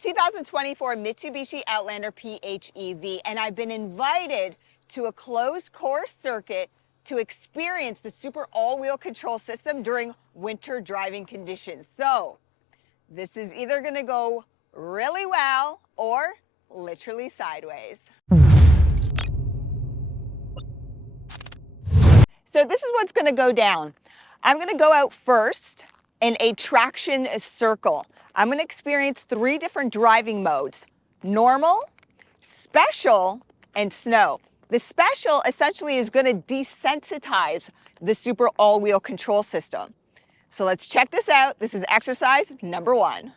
2024 Mitsubishi Outlander PHEV, and I've been invited to a closed course circuit to experience the super all-wheel control system during winter driving conditions. So this is either going to go really well or literally sideways. So this is what's going to go down. I'm going to go out first in a traction circle. I'm going to experience 3 different driving modes: normal, special, and snow. The special essentially is going to desensitize the super all-wheel control system. So let's check this out. This is exercise number 1.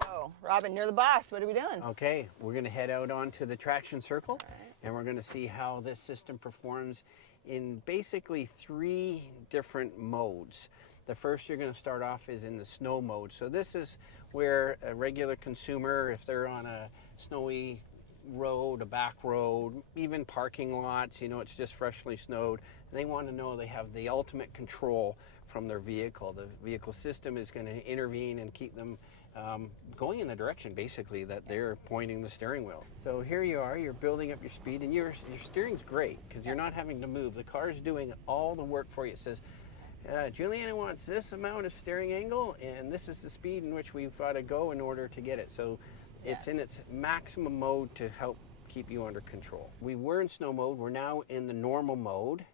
Oh, Robin, you're the boss. What are we doing? Okay, we're going to head out onto the traction circle, and we're going to see how this system performs in basically 3 different modes. The first you're going to start off is in the snow mode. So this is where a regular consumer, if they're on a snowy road, a back road, even parking lots, you know, it's just freshly snowed, they want to know they have the ultimate control from their vehicle. The vehicle system is going to intervene and keep them going in the direction basically that they're pointing the steering wheel. So here you are, you're building up your speed, and your steering's great because you're not having to move. The car's doing all the work for you. It says, Juliana wants this amount of steering angle, and this is the speed in which we've got to go in order to get it. So it's in its maximum mode to help keep you under control. We were in snow mode, we're now in the normal mode.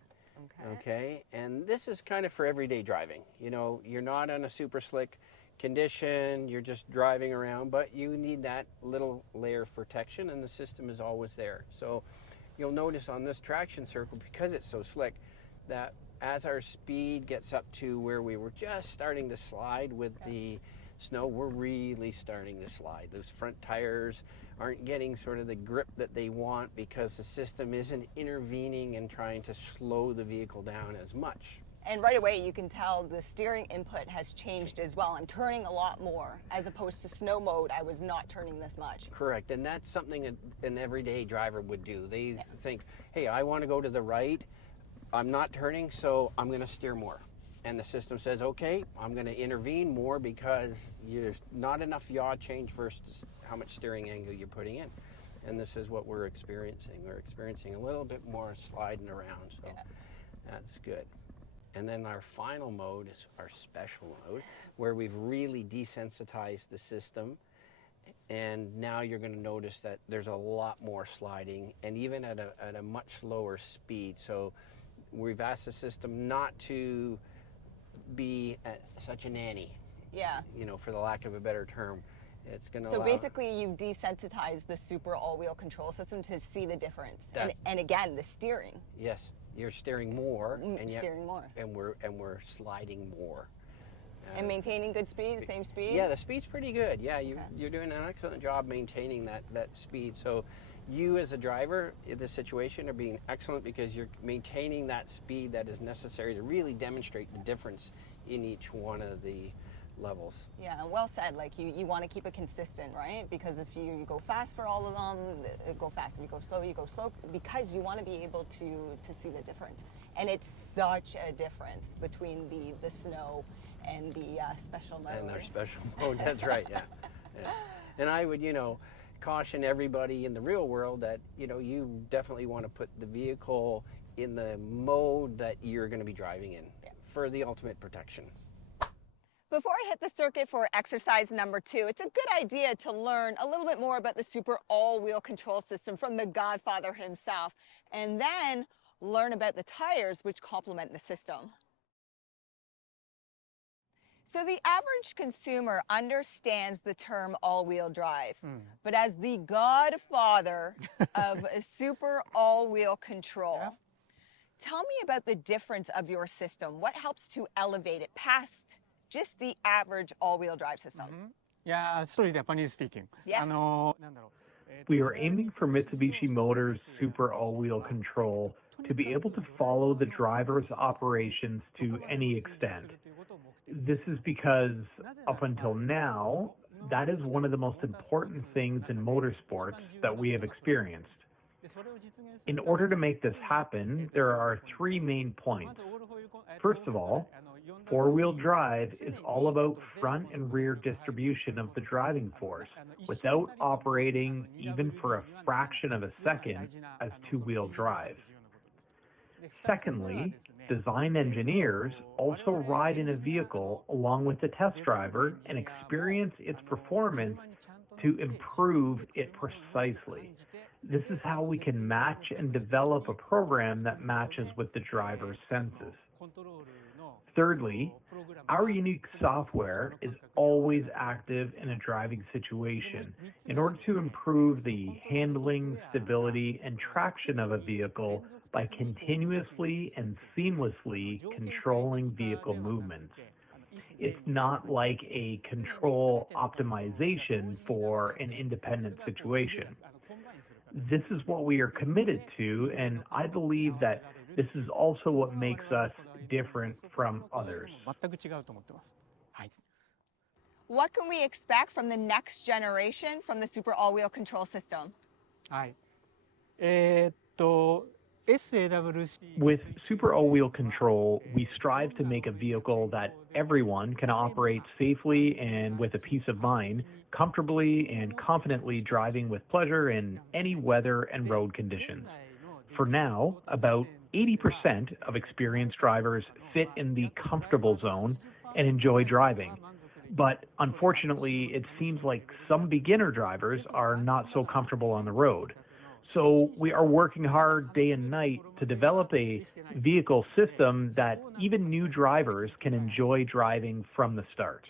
Okay, and this is kind of for everyday driving. You know, you're not on a super slick condition, you're just driving around, but you need that little layer of protection, and the system is always there. So you'll notice on this traction circle, because it's so slick, that as our speed gets up to where we were just starting to slide with the snow, we're really starting to slide. Those front tires aren't getting sort of the grip that they want because the system isn't intervening and trying to slow the vehicle down as much. And right away you can tell the steering input has changed as well. I'm turning a lot more, as opposed to snow mode, I was not turning this much. Correct, and that's something an everyday driver would do. They think, hey, I want to go to the right, I'm not turning, so I'm going to steer more. And the system says, okay, I'm going to intervene more because there's not enough yaw change versus how much steering angle you're putting in. And this is what we're experiencing. We're experiencing a little bit more sliding around, so that's good. And then our final mode is our special mode, where we've really desensitized the system. And now you're going to notice that there's a lot more sliding, and even at a much lower speed. So we've asked the system not to be such a nanny. Yeah. You know, for the lack of a better term. It's going to So basically you desensitize the super all-wheel control system to see the difference. And again, the steering. Yes, you're steering more. Steering more. And we're sliding more. And maintaining good speed, same speed? Yeah, the speed's pretty good. Yeah, you're doing an excellent job maintaining that speed. So you as a driver in this situation are being excellent because you're maintaining that speed that is necessary to really demonstrate the difference in each one of the levels. Yeah, well said. Like you want to keep it consistent, right? Because if you go fast for all of them, go fast. If you go slow, you go slow, because you want to be able to see the difference. And it's such a difference between the snow and the special mode. And our special mode, that's right, yeah. And I would, caution everybody in the real world that, you definitely want to put the vehicle in the mode that you're going to be driving in for the ultimate protection. Before I hit the circuit for exercise number 2, it's a good idea to learn a little bit more about the super all-wheel control system from the Godfather himself, and then learn about the tires which complement the system. So the average consumer understands the term all-wheel drive, but as the godfather of a super all-wheel control, tell me about the difference of your system. What helps to elevate it past just the average all-wheel drive system? Yeah, sorry, Japanese speaking. Yes. We are aiming for Mitsubishi Motors Super All-Wheel Control to be able to follow the driver's operations to any extent. This is because up until now, that is one of the most important things in motorsports that we have experienced. In order to make this happen, there are 3 main points. First of all, Four-wheel drive is all about front and rear distribution of the driving force without operating even for a fraction of a second as two-wheel drive. Secondly, design engineers also ride in a vehicle along with the test driver and experience its performance to improve it precisely. This is how we can match and develop a program that matches with the driver's senses. Thirdly, our unique software is always active in a driving situation in order to improve the handling, stability, and traction of a vehicle by continuously and seamlessly controlling vehicle movements. It's not like a control optimization for an independent situation. This is what we are committed to, and I believe that this is also what makes us different from others. What can we expect from the next generation from the Super All-Wheel Control System? With Super All-Wheel Control, we strive to make a vehicle that everyone can operate safely and with a peace of mind, comfortably and confidently driving with pleasure in any weather and road conditions. For now, about 80% of experienced drivers fit in the comfortable zone and enjoy driving. But unfortunately, it seems like some beginner drivers are not so comfortable on the road. So we are working hard day and night to develop a vehicle system that even new drivers can enjoy driving from the start.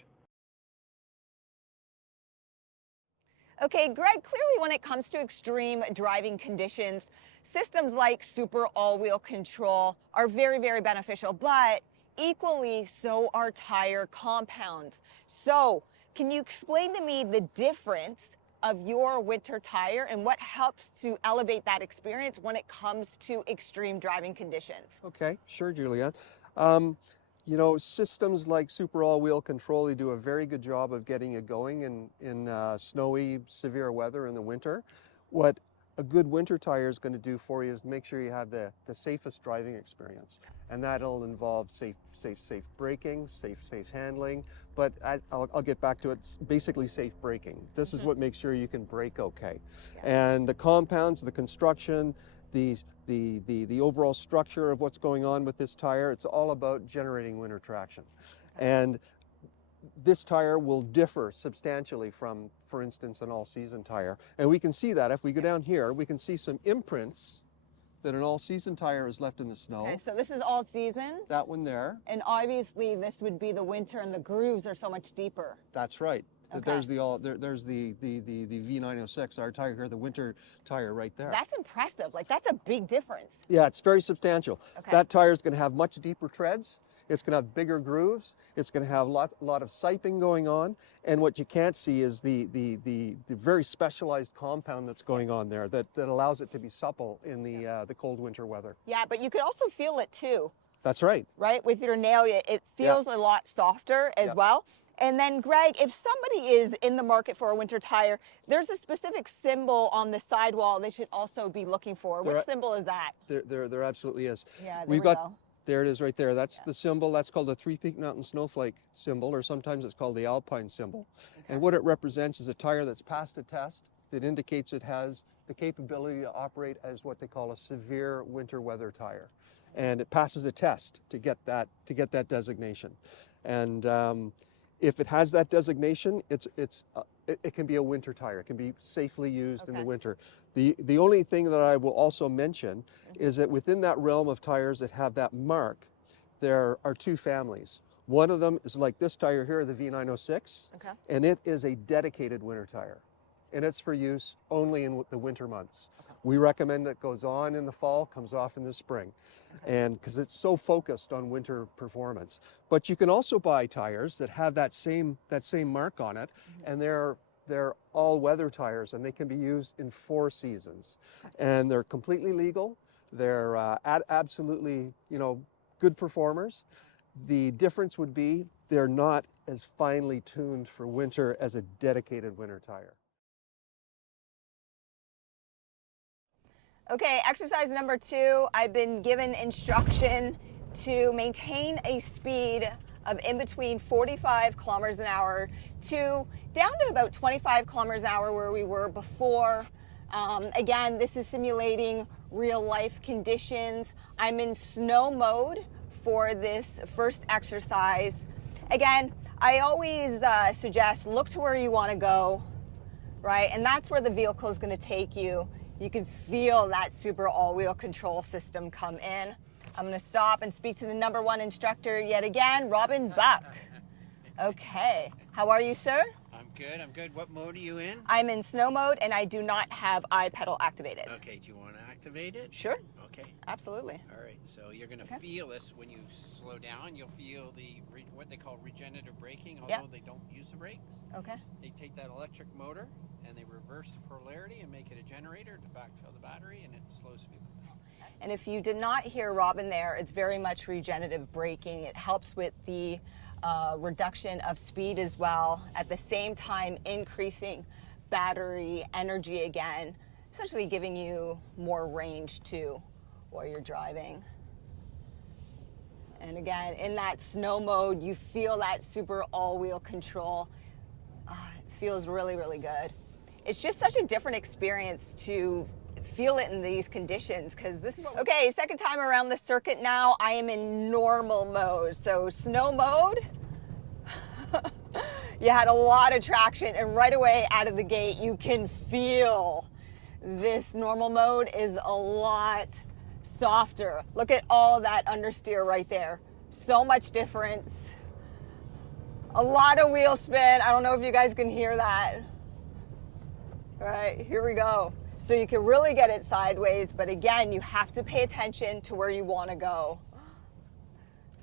Okay, Greg, clearly when it comes to extreme driving conditions, systems like Super All-Wheel Control are very, very beneficial, but equally so are tire compounds. So can you explain to me the difference of your winter tire and what helps to elevate that experience when it comes to extreme driving conditions? Okay, sure, Julianne. You know, systems like Super All-Wheel Control, they do a very good job of getting it going in snowy, severe weather in the winter. What a good winter tire is going to do for you is make sure you have the safest driving experience. And that'll involve safe braking, safe handling, but I'll get back to it, it's basically safe braking. This is what makes sure you can brake okay. And the compounds, the construction, the overall structure of what's going on with this tire, it's all about generating winter traction. And this tire will differ substantially from, for instance, an all-season tire. And we can see that if we go down here, we can see some imprints that an all-season tire is left in the snow. Okay, so this is all season? That one there. And obviously this would be the winter and the grooves are so much deeper. That's right. Okay. There's the V906, our tire here, the winter tire right there. That's impressive. Like, that's a big difference. Yeah, it's very substantial. Okay. That tire is going to have much deeper treads. It's going to have bigger grooves. It's going to have a lot of siping going on. And what you can't see is the very specialized compound that's going on there that allows it to be supple in the cold winter weather. Yeah, but you could also feel it too. That's right. Right? With your nail, it feels a lot softer as well. And then, Greg, if somebody is in the market for a winter tire, there's a specific symbol on the sidewall they should also be looking for. Which symbol is that? There absolutely is. Yeah, we go. There it is right there. That's the symbol. That's called the Three Peak Mountain Snowflake symbol, or sometimes it's called the Alpine symbol. Okay. And what it represents is a tire that's passed a test that indicates it has the capability to operate as what they call a severe winter weather tire. And it passes a test to get that designation. And if it has that designation, it can be a winter tire. It can be safely used in the winter. The only thing that I will also mention is that within that realm of tires that have that mark, there are two families. One of them is like this tire here, the V906, and it is a dedicated winter tire. And it's for use only in the winter months. We recommend that it goes on in the fall, comes off in the spring, and because it's so focused on winter performance. But you can also buy tires that have that same mark on it, and they're all-weather tires, and they can be used in 4 seasons. And they're completely legal. They're absolutely, good performers. The difference would be they're not as finely tuned for winter as a dedicated winter tire. Okay, exercise number 2, I've been given instruction to maintain a speed of in between 45 kilometers an hour to down to about 25 kilometers an hour where we were before. Again, this is simulating real life conditions. I'm in snow mode for this first exercise. Again, I always suggest look to where you want to go, right? And that's where the vehicle is going to take you. You can feel that super all-wheel control system come in. I'm going to stop and speak to the #1 instructor yet again, Robin Buck. Okay, how are you, sir? I'm good, I'm good. What mode are you in? I'm in snow mode and I do not have iPedal activated. Okay, do you want to activate it? Sure, Okay. absolutely. All right, so you're going to feel this when you slow down. You'll feel what they call regenerative braking, although they don't use the brakes. Okay. They take that electric motor and they reverse the polarity and make it a generator to backfill the battery, and it slows the vehicle down. And if you did not hear Robin there, it's very much regenerative braking. It helps with the reduction of speed as well, at the same time increasing battery energy again, essentially giving you more range too while you're driving. And again, in that snow mode, you feel that super all-wheel control. It feels really, really good. It's just such a different experience to feel it in these conditions, because this is okay. Second time around the circuit now, I am in normal mode. So snow mode, you had a lot of traction, and right away out of the gate, you can feel this normal mode is a lot softer. Look at all that understeer right there. So much difference. A lot of wheel spin. I don't know if you guys can hear that. All right, here we go. So you can really get it sideways, but again, you have to pay attention to where you want to go.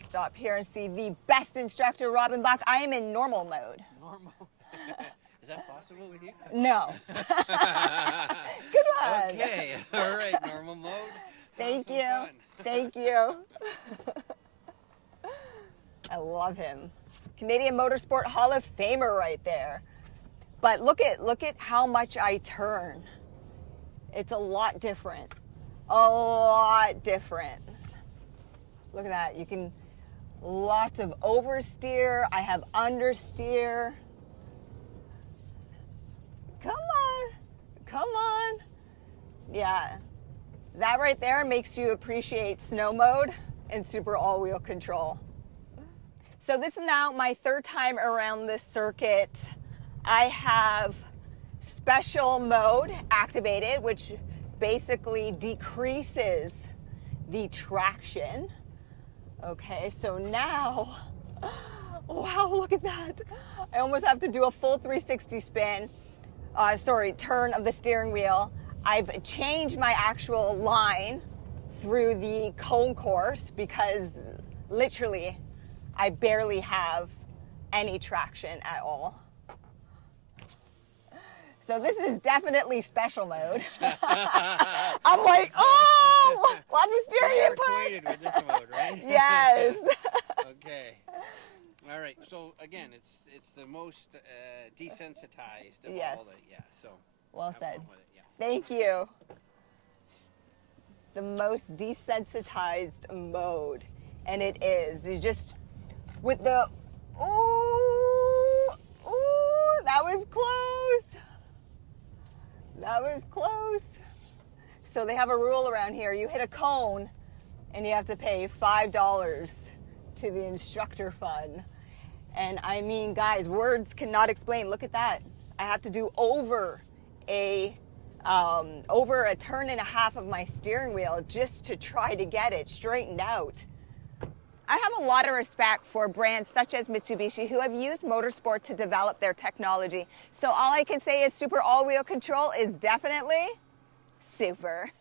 Stop here and see the best instructor, Robin Buck. I am in normal mode. Normal? Is that possible with you? No. Good one. Okay, all right, normal mode. Thank Have you. some fun. Thank you. I love him. Canadian Motorsport Hall of Famer right there. But look at how much I turn. It's a lot different. A lot different. Look at that. You can, lots of oversteer. I have understeer. Come on. Come on. Yeah. That right there makes you appreciate snow mode and super all-wheel control. So this is now my third time around this circuit. I have special mode activated, which basically decreases the traction. Okay, so now, wow, look at that. I almost have to do a full 360 spin, turn of the steering wheel. I've changed my actual line through the cone course because literally I barely have any traction at all. So this is definitely special mode. I'm like, oh, lots of steering You're input. acquainted with this mode, right? Yes. Okay. All right. So again, it's the most desensitized of Yes. all the So Well have said. fun with it, yeah. Thank you. The most desensitized mode, and it is. You just with the ooh, that was close. That was close. So they have a rule around here. You hit a cone, and you have to pay $5 to the instructor fund. And I mean, guys, words cannot explain. Look at that. I have to do over a turn and a half of my steering wheel just to try to get it straightened out. I have a lot of respect for brands such as Mitsubishi who have used motorsport to develop their technology. So all I can say is super all-wheel control is definitely super.